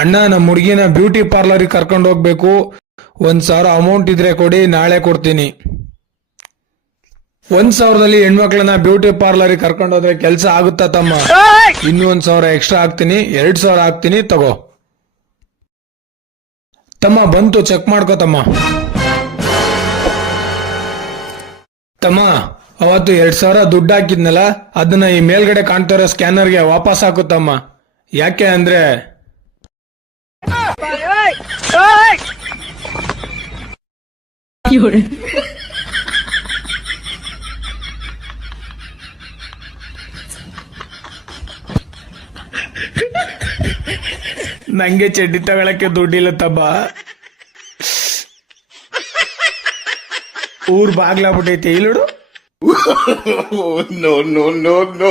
ಅಣ್ಣ ನಮ್ಮ ಹುಡುಗಿನ ಬ್ಯೂಟಿ ಪಾರ್ಲರ್ಗೆ ಕರ್ಕೊಂಡು ಹೋಗ್ಬೇಕು. 1,000 ಅಮೌಂಟ್ ಇದ್ರೆ ಕೊಡಿ, ನಾಳೆ ಕೊಡ್ತೀನಿ. 1,000ದಲ್ಲಿ ಹೆಣ್ಮಕ್ಳನ್ನ ಬ್ಯೂಟಿ ಪಾರ್ಲರ್ಗೆ ಕರ್ಕೊಂಡು ಹೋದ್ರೆ ಕೆಲಸ ಆಗುತ್ತಾ ತಮ್ಮ? ಇನ್ನೂ 1,000 ಎಕ್ಸ್ಟ್ರಾ ಹಾಕ್ತೀನಿ, 2,000 ಹಾಕ್ತೀನಿ, ತಗೋ. ತಮ್ಮ ಬಂತು, ಚೆಕ್ ಮಾಡ್ಕೋ ತಮ್ಮ. ತಮ್ಮ, ಅವತ್ತು 2,000 ದುಡ್ಡು ಹಾಕಿದ್ನಲ್ಲ, ಅದನ್ನ ಈ ಮೇಲ್ಗಡೆ ಕಾಣ್ತಿರೋ ಸ್ಕ್ಯಾನರ್ಗೆ ವಾಪಸ್ ಹಾಕುತ್ತಮ್ಮ. ಯಾಕೆ ಅಂದ್ರೆ ನಂಗೆ ಚಡ್ಡಿ ತಗೊಳಕ್ಕೆ ದುಡ್ಡಿಲ್ಲ ತಮ್ಮ. ಊರ್ ಬಾಗ್ಲಾಗ್ಬಿಟ್ಟೈತೆ ಇಲ್ಲೋಡು. No, no, no, no.